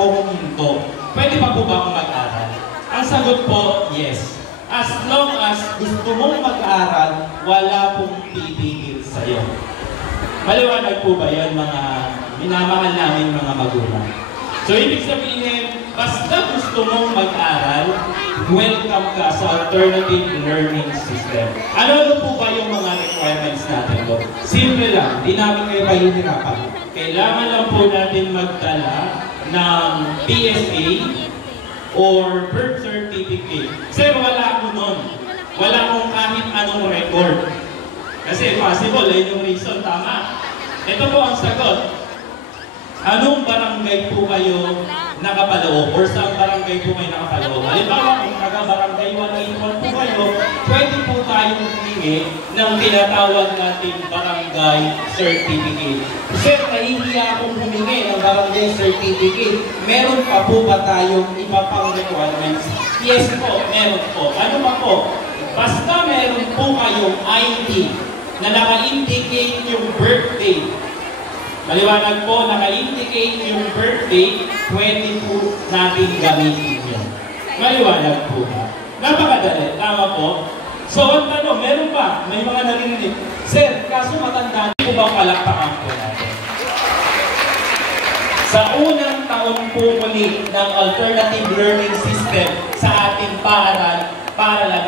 po huminto. Pwede pa po ba akong mag-aral? Ang sagot po, yes. As long as gusto mong mag-aral, wala pong pipigil sa'yo. Maliwanag po ba yan, mga minamahal namin mga magulang? So, ibig sabihin, basta gusto mong mag-aral, welcome ka sa alternative learning system. Ano po ba yung mga requirements natin po? Simple lang, di namin kayo pahihirapan. Kailangan lang po natin magdala ng PSA or birth certificate. Sir, wala ko nun. Wala akong kahit anong record. Kasi possible, yung reason tama. Ito po ang sagot. Anong barangay po kayo nakapaloob? Or saan barangay po kayo nakapaloob? Halimbawa, kung taga-barangay 181 po kayo, pwede po tayong humingi ng tinatawag nating barangay certificate. Sir, nahihiya akong humingi ng barangay certificate. Meron pa po ba tayong iba pang requirements? Yes po, meron po. Ano pa po? Basta meron po kayong ID na naka-indicate yung birthday. Maliwanag po, naka-indicate yung birthday, pwede po natin gamitin yun. Maliwanag po ba? Napakadali, tama po. So, ang tanong, meron ba? May mga narinig. Sir, kaso matandaan po ba palakpakan po natin? Sa unang taon po muli ng alternative learning system sa ating paaralan,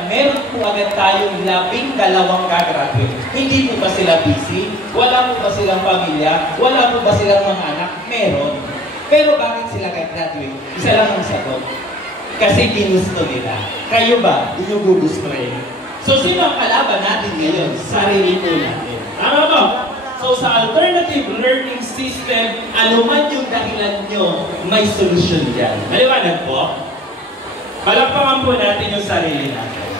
meron po agad tayong 12 gagraduate. Hindi po ba sila busy? Wala po ba silang pamilya? Wala po ba silang mga anak? Meron. Pero bakit sila gagraduate? Isa lang ang sagot. Kasi ginusto nila. Kayo ba? Hindi nyo gugustuhin. So, sino ang kalaban natin ngayon? Sarili po natin. Tama ba? So, sa alternative learning system, anuman yung dahilan nyo, may solusyon dyan. Maliwanag po? Palakpakan po natin yung sarili natin.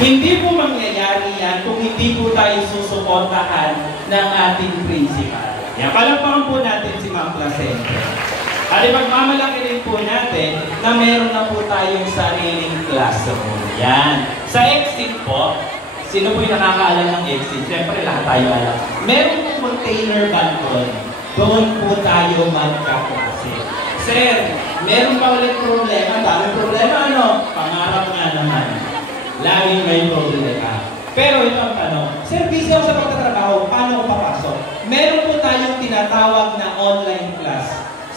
Hindi po mangyayari yan kung hindi po tayo susuportahan ng ating principal. Yan, palakpakan po natin si Ma'am Placente. At ipagmamalaki rin po natin na meron na po tayong sariling classroom. Yan. Sa exit po, sino po yung nakakaalala ng exit? Siyempre lahat tayo alam. Meron po container van doon. Doon po tayo magkaklase. Sir, meron pa ulit problema. Dami problema, ano? Pangarap nga naman. Laging may problema. Pero ito ang tanong. Sir, busy ako sa pagtatrabaho. Paano ko papasok? Meron po tayong tinatawag na online class.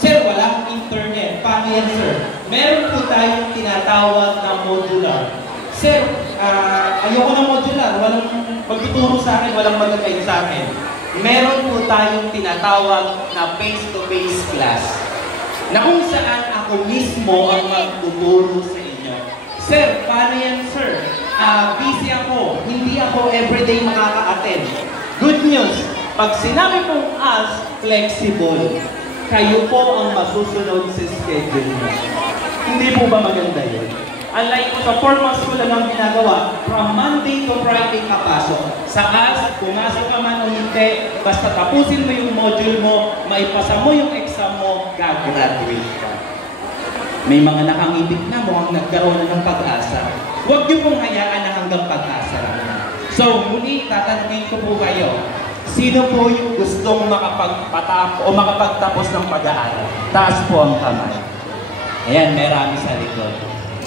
Sir, walang internet. Paano yan, sir? Meron po tayong tinatawag na modular. Sir, ayoko ng modular. Walang magtuturo sa akin, walang mag-guide sa akin. Meron po tayong tinatawag na face-to-face class. Na kung saan ako mismo ang magtuturo sa inyo. Sir, paano yan, sir? Busy ako. Hindi ako everyday makaka-attend. Good news, pag sinabi pong as flexible, kayo po ang masusunod sa schedule nyo. Hindi po ba maganda yun? Unlike sa formal school lang ginagawa, from Monday to Friday ka pasok. Sa as, pumasok ka man o hindi, basta tapusin mo yung module mo, maipasa mo yung exam mo, gagraduate ka. May mga nakangibig na mukhang nagkaroon na ng pag-asa. Huwag niyo pong hayaan na hanggang pag-asa lang. So, muli, tatanungin ko po kayo, sino po yung gustong makapagtapos ng pag-aaral? Taas po ang kamay. Ayan, may rami sa likod.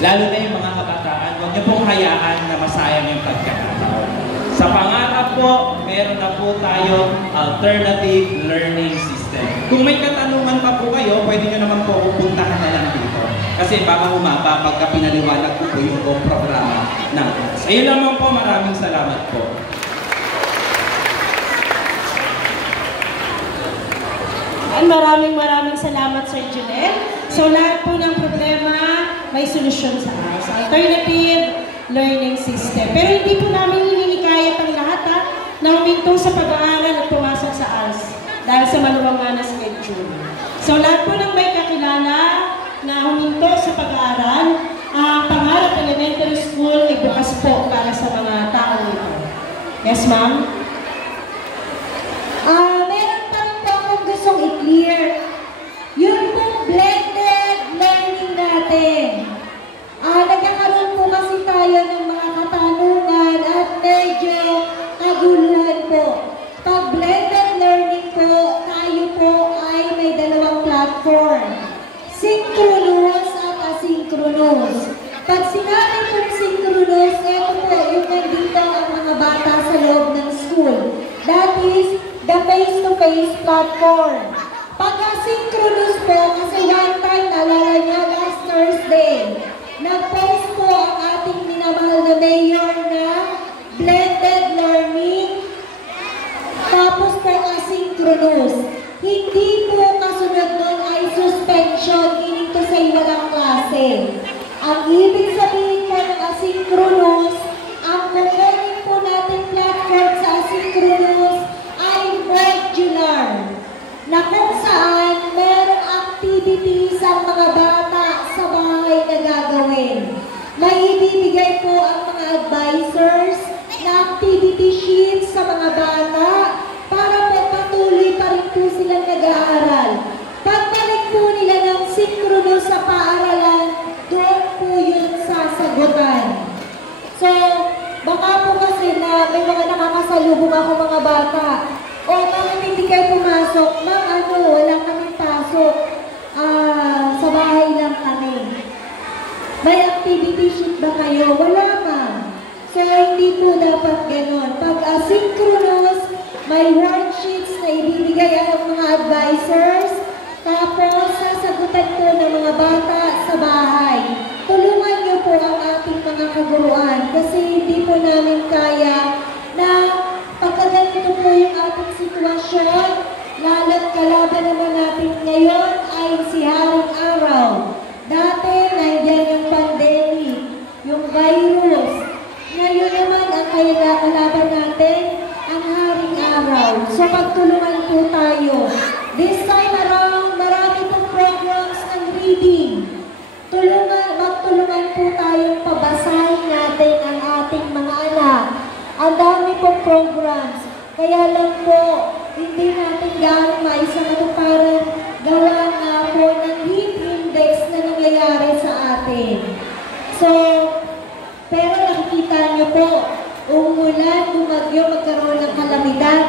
Lalo na yung mga kabataan, huwag niyo pong hayaan na masayang yung pagkakataon. Sa pangarap po, meron na po tayo alternative learning system. Kung may katanungan pa po kayo, pwede nyo naman po pupuntahan na lang dito. Kasi baka humaba pagka pinaliwanag po yung buong programa ng class. Ayun lamang po, maraming salamat po. Maraming salamat, Sir Junel. So, lahat po ng problema, may solusyon sa us. Alternative learning system. Pero hindi po namin hinikayat ang lahat na huminto sa pag-aaral at pumasok sa us dahil sa maluwang na schedule. So, lahat po ng may kakilala na huminto sa pag-aaral, Pangarap Elementary School ay bukas po para sa mga tao ito. Yes, ma'am? Meron pa rin po akong gustong i-clear. Yung pong blended learning natin. Nagkakaroon po kasi tayo ng mga katanungan at medyo kaguluhan po. Pag blended learning po, tayo po ay may dalawang platform. face-to-face platform. Pag-asynchronous po, kasi one time, naalala niya, last Thursday, nag-post po ang ating minamahal na mayor na blended learning, tapos po asynchronous. Hindi po kasunod nun ay suspension, meaning to say walang klase. Ang ibig sabihin po ng asynchronous, ang kukunin po natin platform sa asynchronous ay modular, na kung saan merong activities ang mga bata sa bahay na gagawin. May ibibigay po ang mga advisors na activity sheets sa mga bata para po patuloy pa rin po silang nag-aaral. Pagbalik po nila ng synchronous sa paaralan, doon po yun sasagutan. So, baka po kasi na may mga nakakasalubong ako mga bata. O bakit hindi kayo pumasok? Wala kaming pasok. Sa bahay lang kami. May activity sheet ba kayo? Wala ma'am. So, hindi po dapat ganon. Pag asynchronous, may worksheets na ibibigay ang mga advisors. Tapos, sasagutan po ng mga bata sa bahay. Tulungan niyo po ang ating mga kaguruan kasi hindi po namin kaya na pagkaganito po yung ating sitwasyon, lalo't kalaban naman natin ngayon ay si Haring Araw. Dati, nandiyan yung pandemic, yung virus. Ngayon naman, ang kalaban natin, ang Haring Araw. So, pagtulungan po tayo. This time around, marami pong programs ng reading. Magtulungan po tayong pabasahin natin ang ating mga anak. Ang dami pong programs. Kaya lang po, hindi natin gano'ng maisamatuparan gawa nga po ng heat index na nangyayari sa atin. So, pero nakikita niyo po, umulan, bumagyo, magkaroon ng kalamidad.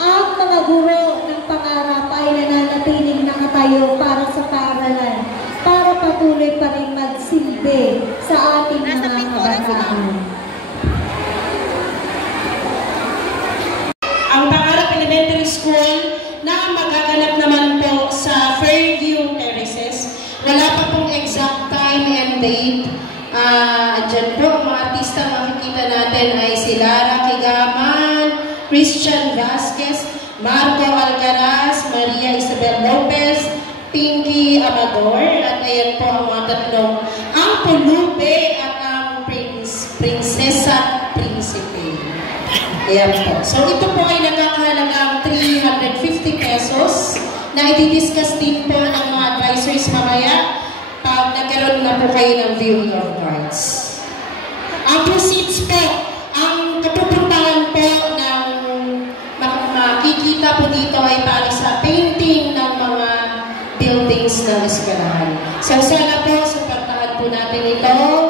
Ang mga guro ng pangarap ay nananatiling nakatayo para sa paaralan, para patuloy pa rin magsilbi sa ating mga kabataan. Ang Pangarap Elementary School na magaganap naman po sa Fairview Terraces. Wala pa pong exact time and date. Diyan po, ang mga artista makikita natin ay si Lara Kigaman, Christian Vasquez, Marco Alcaraz, Maria Isabel Lopez, Pinky Amador, at ayan po ang mga tatlong, ang Pulube at ang Prinsesa Prinsipe. Ayan po. So ito po ay nagkakahalagang 350 pesos na i-discuss din po ng mga advisors mamaya pag nagkaroon na po kayo ng viewing of cards. Ang proceeds po, ang kapupuntahan po ng makikita po dito ay para sa painting ng mga buildings ng eskwelahan. So sana po, supportahan po natin ito.